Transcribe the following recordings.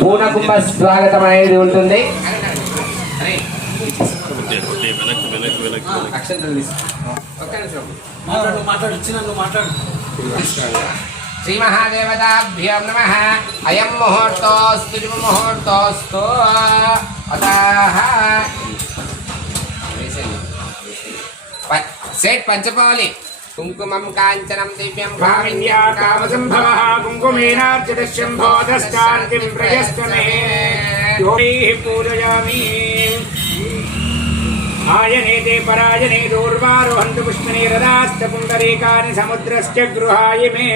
పూనకుంభ స్వాగతం అనేది ఉంటుంది. మాట్లాడు మాట్లాడు శ్రీ మహాదేవతాభ్యం నమ. అయం ముహూర్తోస్తు శుభ ముహూర్తోస్తు. అతః ప- సేట్ పంచపాలి. कुंकुमं काञ्चनम् दिव्यं भाविन्या कामसम्भवः कुङ्कुमेनार्चितशम्भोदश्चार्तिम् प्रयश्च मे योगैः पूजयामि। आयने ते परायने दूर्वारोहन्तु पुष्पने रदाश्च पुण्डरीकानि समुद्रस्य गृहाय मे।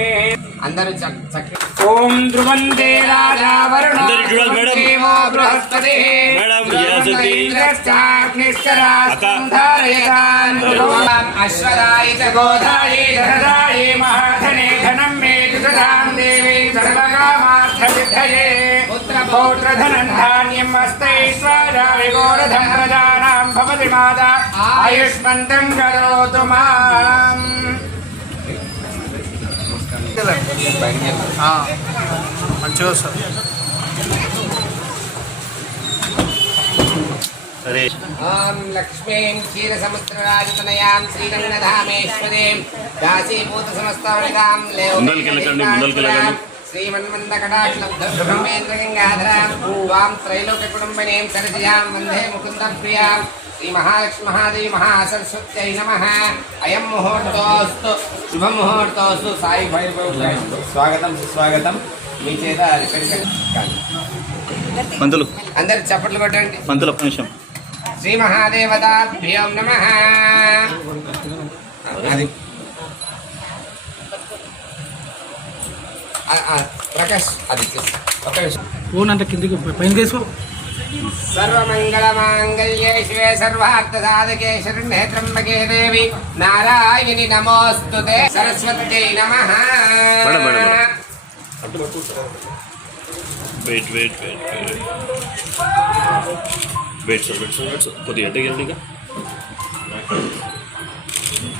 చక్కగా ఓం ధ్రువందే రాజా వరుణో అందరూ బృహస్పతి. చ గోదాయే ధనదాయే మహాధనే ధనం మే దుదాం దేవీ సర్వకామార్థసిద్ధయే పౌత్రధనం ధాన్యం అస్తైశ్వర్యాయ గోరధం ప్రజానాం భవతి మాతా. ఆయుష్మంతం కరోతు మాం మంచిగా వస్తుంది సరే ఓం లక్ష్మీం క్షీరసముద్రరాజతనయాం శ్రీరంగధామేశ్వరీం దాసీభూత సమస్తవనితాం ముందరికి వెళ్ళకండి, త్రైలోక కుటుంబనీం వందే ముకుంద ప్రియాం శ్రీ మహాలక్ష్మి మహాదేవి మహాసరస్వత్యై నమ అయం ముహూర్తోస్తు శుభ ముహూర్తోస్తు సాయి భైరవ స్వాగతం సుస్వాగతం మీ చేత మంతులు అందరు చప్పట్లు కొట్టండి. మంతులు ఒక్క నిమిషం. శ్రీ మహాదేవతాభ్యం నమ. అది. ఆ, ఆ, ప్రకాష్ అది. ఒక్క నిమిషం. ఫోన్ అంత కిందికి పైన తీసుకో. సర్వమంగళమాంగళ్యే శివే సర్వార్థ సాధకే శరణ్యే త్రంబకే దేవి నారాయణి నమోస్తుతే సరస్వత్యై నమః బడ, బడ, బడ. Wait wait wait wait sir wait sir wait sir కొద్దిగా ఎట్టకి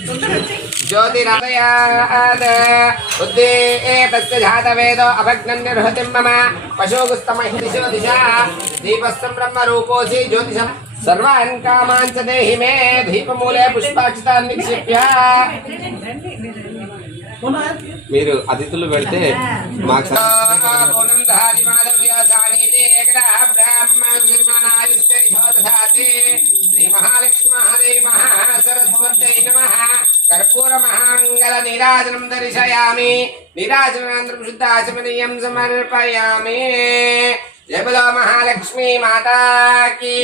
భవతి ఓం జ్యోతి ప్రజ్వల ముహూర్తోస్తు శుభముహూర్తోస్తు అతః పుష్పాన్ సమర్పయామి ఓం జ్యోతిరాజాయ విద్మహే సప్రకాశాయ ధీమహి ముహూర్తోస్తు శుభముహూర్తోస్తు ఓకే ज्योतिरादयात् बुद्धे तस्य जातवेदो अभग्नं निर्हतिं मम पशोगुस्तमहिदिशो दिशा दीपस्थं ब्रह्मरूपोऽसि ज्योतिषं सर्वान् कामान् च देहि मे दीपमूले पुष्पाक्षितान् निक्षिप्य మీరు అతిథులు పెడితే మాకు శ్రీ మహాలక్ష్మి మహాదేవి మహాసరస్వత్యై నమ కర్పూర మహాంగళ నీరాజనం దర్శయామి నీరాజనానంతరం శుద్ధాచమనీయం సమర్పయామి జయ బలో మహాలక్ష్మి మాతాకి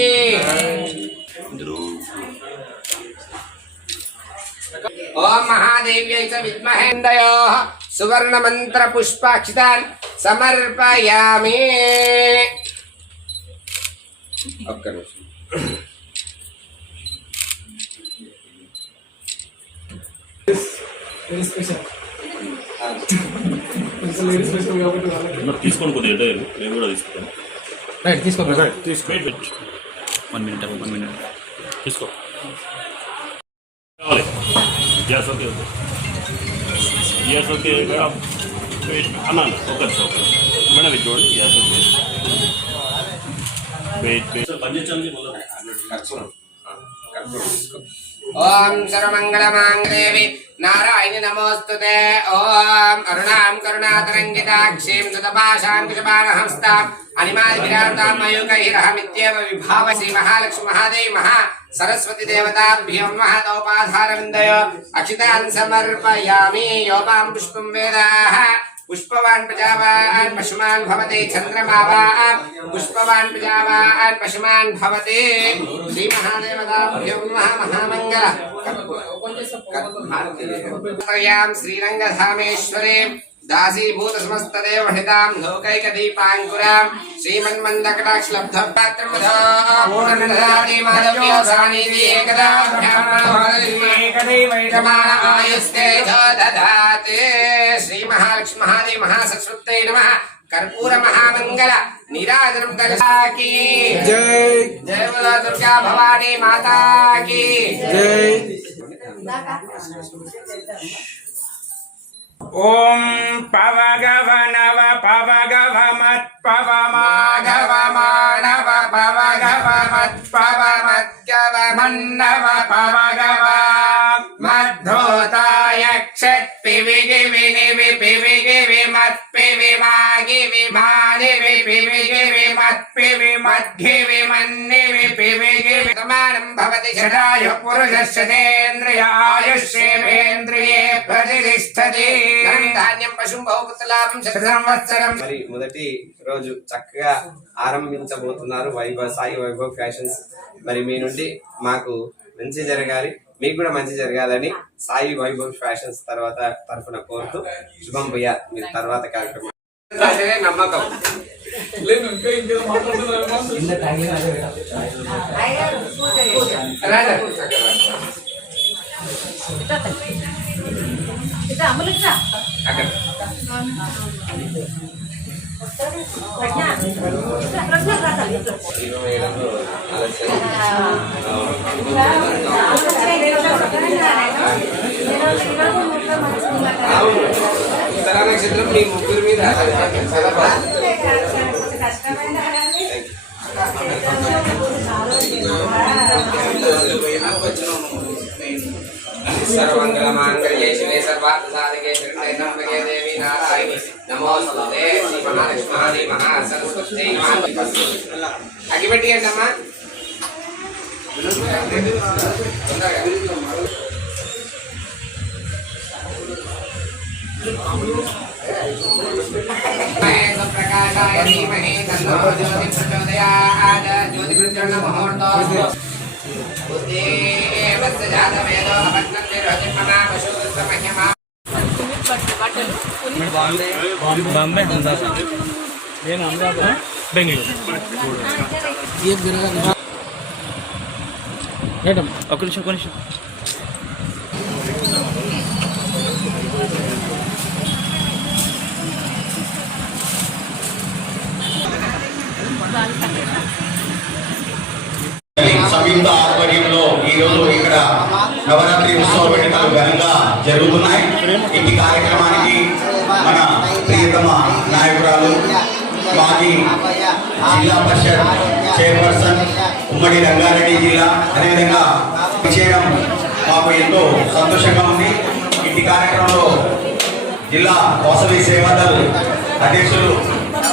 ఓం మహాదేవ్యై చ విద్మహేందయో సువర్ణ మంత్ర పుష్పాక్షితాన్ సమర్పయామి ఒక్క నిమిషం మరి తీసుకోండి కొద్దిగా వెళ్ళు. నేను కూడా తీసుకుంటాను. రైట్ తీసుకో తీసుకో wait wait one minute one minute తీసుకో. కావాలి. Gas okay gas okay madam wait అన్నా ఒక. మేడం ఇది చూడండి. గ్యాస్ ఓకే వెయిట్ ఓం సర్వమంగళమాంగళేవి నారాయణి నమోస్తుతే ఓం అరుణాం కరుణాతరంగితాక్షీం సుతపాశాం కుశపానహస్తాం. అనిమాదిభిరాంతాం మయూకైరహమిత్యేవ విభావ శ్రీ మహాలక్ష్మి మహాదేవి మహా సరస్వతి దేవతాభ్యం మహతోపాధారవిందయ. అక్షితాన్ సమర్పయామి. యోపాం పుష్పం వేదాః. पुष्पवान् प्रजावान् पशुमान् भवते चन्द्रमा वा पुष्पवान् प्रजावान् पशुमान् भवते। श्रीमहादेवताभ्यो नमः महामङ्गलः। श्रीरङ्गधामेश्वरे। दासी भूत समस्त देव हृदाम लोकैक दीपांकुराम श्रीमन मंद कटाक्ष लब्ध पात्र मधा पूर्ण नदाति दासीभूतसमस्तदेव हृदां लौकैकदीपाङ्कुरां श्रीमन्मन्दकटाक्षलब्धपात्रबुधोपूर्णदानीमानव्योसानीवेकदाभ्यामानोदयमाण आयुस्ते ददात् महादेव महासरस्वत्यै नमः कर्पूर महामंगल निराजन दर्शा की जय जय बोला दुर्गा भवानी माता की जय ओम पव गव नव पव गव मत् पव पवगवमत्पवमाघव मानव पव गव मत् पव मत्व मन्नव पवगवमत्पवमद्गवमन्नव पवगव मद्धोताय क्षत्पिविगि विनिवि पिविगि विमत्पिविमागि विमानि विपिविगि विमत्पिविमद्घि विमन् గివి समानं भवति శతాయ పురుషస్యేంద్రియ ఆయుష్యేంద్రియే ప్రతిష్టతి धनं धान्यं पशुं बहुपुत्रलाभं शतसंवत्सरं సంవత్సరం మరి మొదటి రోజు చక్కగా ఆరంభించబోతున్నారు వైభవ్ సాయి వైభవ్ ఫ్యాషన్స్ మరి మీ నుండి మాకు మంచి జరగాలి మీకు కూడా మంచి జరగాలని సాయి వైభవ్ ఫ్యాషన్స్ తర్వాత తరఫున కోరుతూ శుభం భయ్య మీరు తర్వాత కార్యక్రమం అంటేనే నమ్మకం నక్షత్రం మీ ముగ్గురు మీద చాలా బాగుంది. సర్వమంగళమాంగళ్యే శివే సర్వార్థ సాధకే శరణ్యే త్రయంబకే దేవి నారాయణి నమోస్తుతే శ్రీ మహాలక్ష్మి మహాదేవి మహాసరస్వతి నమః అగిపెట్టి ఏంటమ్మా ప్రకాశాయ ధీమహి తన్నో జ్యోతి ప్రచోదయాత్ జ్యోతి జాతవేదో బాంబే నేను హందాస బెంగళూరు ఒక నిమిషం ఒక నిమిషం. సంయుక్త ఆధ్వర్యంలో ఈ రోజు ఇక్కడ నవరాత్రి ఉత్సవ వేడుకలు ఘనంగా జరుగుతున్నాయి. ఈ కార్యక్రమానికి మన ప్రియతమ నాయకురాలు మాజీ జిల్లా పరిషత్ చైర్పర్సన్ ఉమ్మడి రంగారెడ్డి జిల్లా అదేవిధంగా చేయడం మాకు ఎంతో సంతోషంగా ఉంది. ఈ కార్యక్రమంలో జిల్లా వాసవి సేవాదల్ అధ్యక్షులు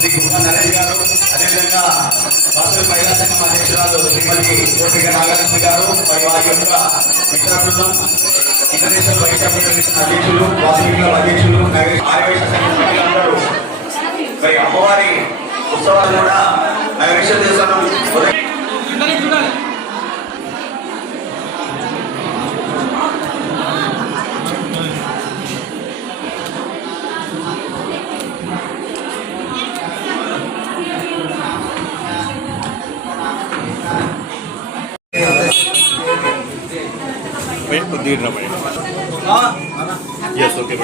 శ్రీ నరేష్ గారు అదేవిధంగా వాసవి మహిళా సంఘం అధ్యక్షురాలు శ్రీమతి కోటిక నాగలక్ష్మి గారు మరి వారి యొక్క మిత్ర బృందం ఇంటర్నేషనల్ వైశ్య అధ్యక్షులు వాసవి అధ్యక్షులు సంఘం సభ్యులందరూ మరి అమ్మవారి ఉత్సవాలు కూడా నగరేశ్వర దేశం ఉదయం వెయిట్ కొద్దిగా మేడం ఎస్ ఓకే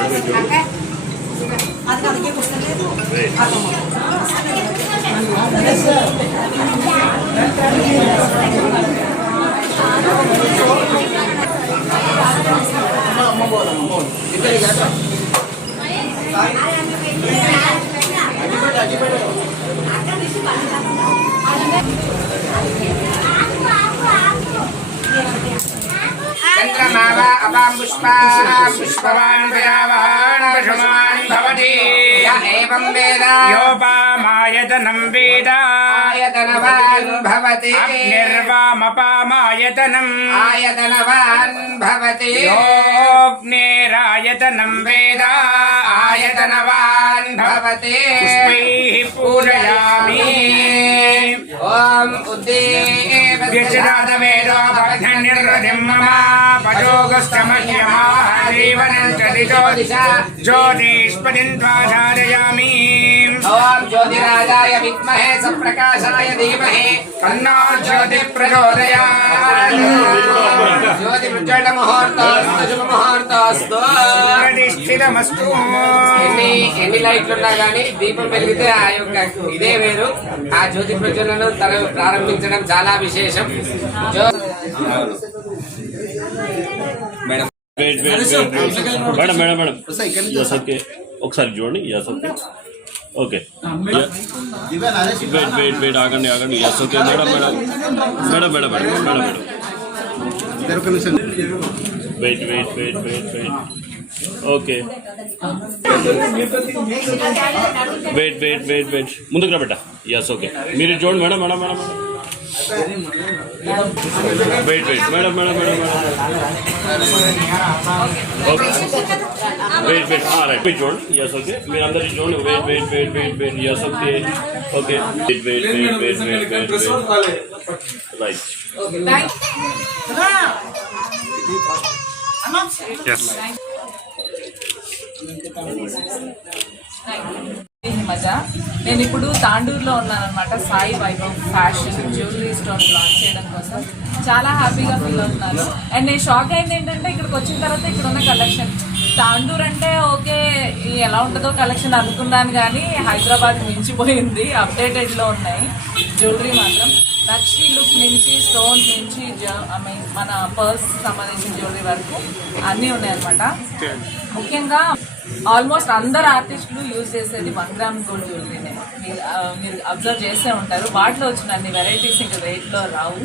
మేడం చూడు రైట్ చంద్రమావ అపాం పుష్పా పుష్పవాన్ పుష్పవాన్ పశుమాన్ భవతి య ఏవం వేద యోపామాయతనం వేద। ఆయతనవాన్ భవతి। అగ్నిర్వామపామాయతనం ఆయతనవాన్ భవతి। యోగ్నేరాయతనం వేద। ఆయతనవాన్ భవతి। పుష్పైః దిశ జ్యోతిష్పతిం త్వాధారయామి ఓం జ్యోతిరాజాయ విద్మహే సప్రకాశాయ ధీమహి తన్నో జ్యోతి ప్రచోదయాత్ జ్యోతి ప్రచండ ముహూర్తోస్తు ప్రతిష్ఠితమస్తు ఎన్ని ఎన్ని లైట్లు ఉన్నా కానీ దీపం వెలిగితే ఆ యొక్క ఇదే వేరు. ఆ జ్యోతి ప్రజ్వలను తన ప్రారంభించడం చాలా విశేషం. జ్యో- wait wait wait madam madam madam yes okay ఒకసారి చూడండి yes okay okay wait wait wait ఆగండి ఆగండి yes okay madam madam madam madam madam madam madam wait wait wait wait wait okay wait wait wait wait ముందుకు రా బిడ్డ yes okay మీరు ఇటు చూడండి madam madam madam wait wait madam madam madam okay wait wait right wait చూడండి yes okay మీరు అందరు ఇటు చూడండి wait wait wait wait wait yes okay okay wait wait wait wait wait wait wait right Himaja నేను ఇప్పుడు తాండూరులో ఉన్నాను అనమాట Sai Vaibhav fashion jewellery store launch చేయడం కోసం. చాలా హ్యాపీగా ఫీల్ అవుతున్నాను అండ్ నేను షాక్ అయింది ఏంటంటే ఇక్కడికి వచ్చిన తర్వాత ఇక్కడ ఉన్న కలెక్షన్. తాండూర్ అంటే ఓకే ఈ ఎలా ఉంటుందో కలెక్షన్ అనుకున్నాను కానీ హైదరాబాద్ మించిపోయింది. అప్డేటెడ్లో ఉన్నాయి. జ్యువెలరీ మాత్రం. నక్షి లుక్ నుంచి స్టోన్ నుంచి ఐ మీన్ మన పర్స్ సంబంధించిన జ్యువెలరీ వరకు అన్నీ ఉన్నాయన్నమాట. ముఖ్యంగా ఆల్మోస్ట్ అందరు ఆర్టిస్టులు యూజ్ చేసేది వన్ గ్రామ్ గోల్డ్ జ్యువెలరీనే మీరు మీరు అబ్జర్వ్ చేసే ఉంటారు. వాటిలో వచ్చిన అన్ని వెరైటీస్ ఇంకా రేట్లో రావు.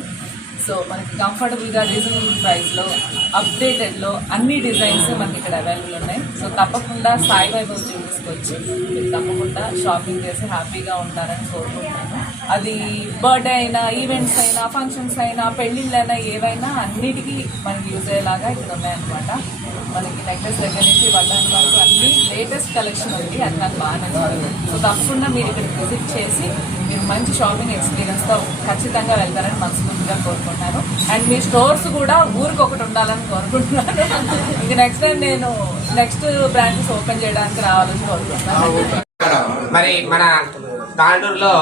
సో మనకి కంఫర్టబుల్గా రీజనబుల్ ప్రైస్లో అప్డేటెడ్లో అన్ని డిజైన్స్ మనకి ఇక్కడ అవైలబుల్ ఉన్నాయి. సో తప్పకుండా సాయి వైభవ్ జ్యువెలర్స్కి వచ్చి మీరు తప్పకుండా షాపింగ్ చేసి హ్యాపీగా ఉంటారని కోరుకుంటున్నాను. అది బర్త్డే అయినా ఈవెంట్స్ అయినా ఫంక్షన్స్ అయినా పెళ్ళిళ్ళైనా ఏవైనా అన్నిటికీ మనకి యూజ్ అయ్యేలాగా ఇక్కడ ఉన్నాయన్నమాట. మనకి నెక్లెస్ దగ్గర నుంచి వడ్డాన్ వరకు అన్ని లేటెస్ట్ కలెక్షన్ ఉంది. అది నాకు బాగా నచ్చింది. సో తప్పకుండా మీరు ఇక్కడ విజిట్ చేసి మీరు మంచి షాపింగ్ ఎక్స్పీరియన్స్తో ఖచ్చితంగా వెళ్తారని మనస్ఫూర్తిగా కోరుకుంటున్నాను. అండ్ మీ స్టోర్స్ కూడా ఊరికి ఒకటి ఉండాలని కోరుకుంటున్నాను. ఇంక నెక్స్ట్ టైం నేను నెక్స్ట్ బ్రాంచెస్ ఓపెన్ చేయడానికి రావాలని కోరుకుంటున్నాను. మరి మన తాండూరులో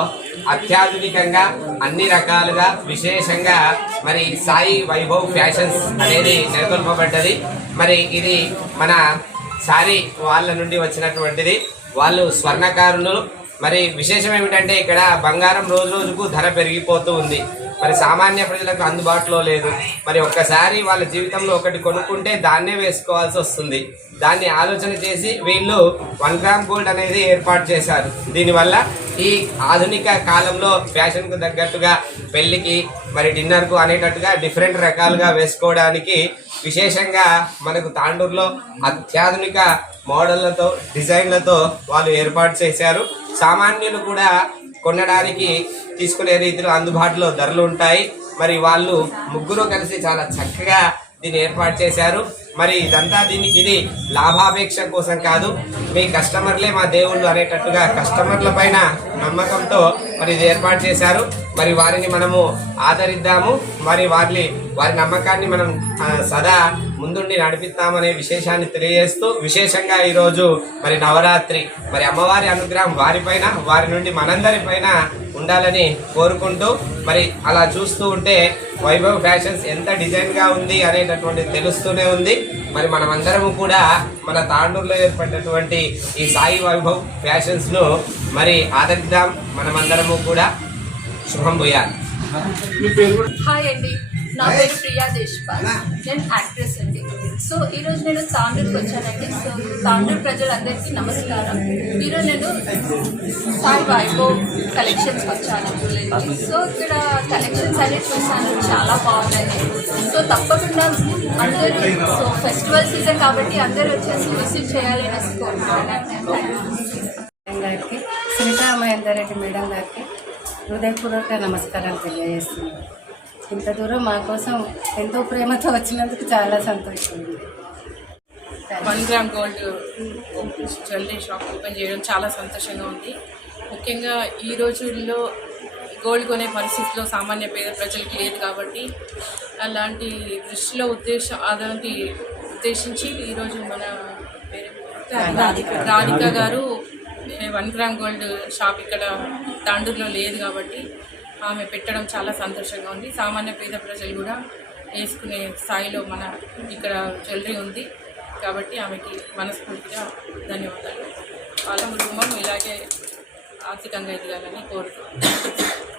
అత్యాధునికంగా అన్ని రకాలుగా విశేషంగా మరి సాయి వైభవ్ ఫ్యాషన్స్ అనేది నెలకొల్పబడ్డది. మరి ఇది మన సారీ వాళ్ళ నుండి వచ్చినటువంటిది. వాళ్ళు స్వర్ణకారులు మరి విశేషం ఏమిటంటే ఇక్కడ బంగారం రోజు రోజుకు ధర పెరిగిపోతూ ఉంది. మరి సామాన్య ప్రజలకు అందుబాటులో లేదు. మరి ఒక్కసారి వాళ్ళ జీవితంలో ఒకటి కొనుక్కుంటే దాన్నే వేసుకోవాల్సి వస్తుంది. దాన్ని ఆలోచన చేసి వీళ్ళు వన్ గ్రామ్ గోల్డ్ అనేది ఏర్పాటు చేశారు. దీనివల్ల ఈ ఆధునిక కాలంలో ఫ్యాషన్కు తగ్గట్టుగా పెళ్ళికి మరి డిన్నర్కు అనేటట్టుగా డిఫరెంట్ రకాలుగా వేసుకోవడానికి విశేషంగా మనకు తాండూరులో అత్యాధునిక మోడళ్ళతో డిజైన్లతో వాళ్ళు ఏర్పాటు చేశారు. సామాన్యులు కూడా కొనడానికి తీసుకునే రీతిలో అందుబాటులో ధరలు ఉంటాయి. మరి వాళ్ళు ముగ్గురు కలిసి చాలా చక్కగా దీన్ని ఏర్పాటు చేశారు. మరి ఇదంతా దీనికి ఇది లాభాపేక్ష కోసం కాదు. మీ కస్టమర్లే మా దేవుళ్ళు అనేటట్టుగా కస్టమర్ల పైన నమ్మకంతో మరి ఇది ఏర్పాటు చేశారు. మరి వారిని మనము ఆదరిద్దాము. మరి వారిని వారి నమ్మకాన్ని మనం సదా ముందుండి నడిపిస్తామనే విశేషాన్ని తెలియజేస్తూ విశేషంగా ఈరోజు మరి నవరాత్రి మరి అమ్మవారి అనుగ్రహం వారిపైన వారి నుండి మనందరి పైన ఉండాలని కోరుకుంటూ మరి అలా చూస్తూ ఉంటే వైభవ్ ఫ్యాషన్స్ ఎంత డిజైన్గా ఉంది అనేటటువంటిది తెలుస్తూనే ఉంది. మరి మనమందరము కూడా మన తాండూరులో ఏర్పడినటువంటి ఈ సాయి వైభవ్ ఫ్యాషన్స్ను మరి ఆదరిద్దాం. మనమందరము కూడా శుభం భూయాలి హాయ్ అండి. నా పేరు ప్రియా దేశ్పాల్. నేను యాక్ట్రెస్ అండి. సో ఈరోజు నేను తాండూరుకి వచ్చానండి. సో తాండూరు ప్రజలందరికీ నమస్కారం. ఈరోజు నేను సాయి వైభవ్ కలెక్షన్స్కి వచ్చాను సో ఇక్కడ కలెక్షన్స్ అనేది చూసాను చాలా బాగున్నాయి. సో తప్పకుండా అందరూ సో ఫెస్టివల్ సీజన్ కాబట్టి అందరూ వచ్చేసి విజిట్ చేయాలి అనేసి కోరుకుంటున్నాను. మేడం గారికి సునీతా మహేందర్ రెడ్డి మేడం గారికి హృదయపూర్వక నమస్కారాలు తెలియజేస్తున్నాను. ఇంత దూరం మా కోసం ఎంతో ప్రేమతో వచ్చినందుకు చాలా సంతోషం one gram gold jewellery shop open చేయడం చాలా సంతోషంగా ఉంది. ముఖ్యంగా ఈ రోజుల్లో గోల్డ్ కొనే పరిస్థితిలో సామాన్య పేద ప్రజలకి లేదు కాబట్టి అలాంటి దృష్టిలో ఉద్దేశం అలాంటి ఉద్దేశించి ఈరోజు మన రాధిక గారు. వన్ గ్రామ్ గోల్డ్ షాప్ ఇక్కడ తాండూరులో లేదు కాబట్టి ఆమె పెట్టడం చాలా సంతోషంగా ఉంది. సామాన్య పేద ప్రజలు కూడా వేసుకునే స్థాయిలో మన ఇక్కడ జ్యువెలరీ ఉంది కాబట్టి ఆమెకి మనస్ఫూర్తిగా ధన్యవాదాలు. వాళ్ళ కుటుంబం ఇలాగే ఆర్థికంగా ఎదగాలని కోరుతున్నాను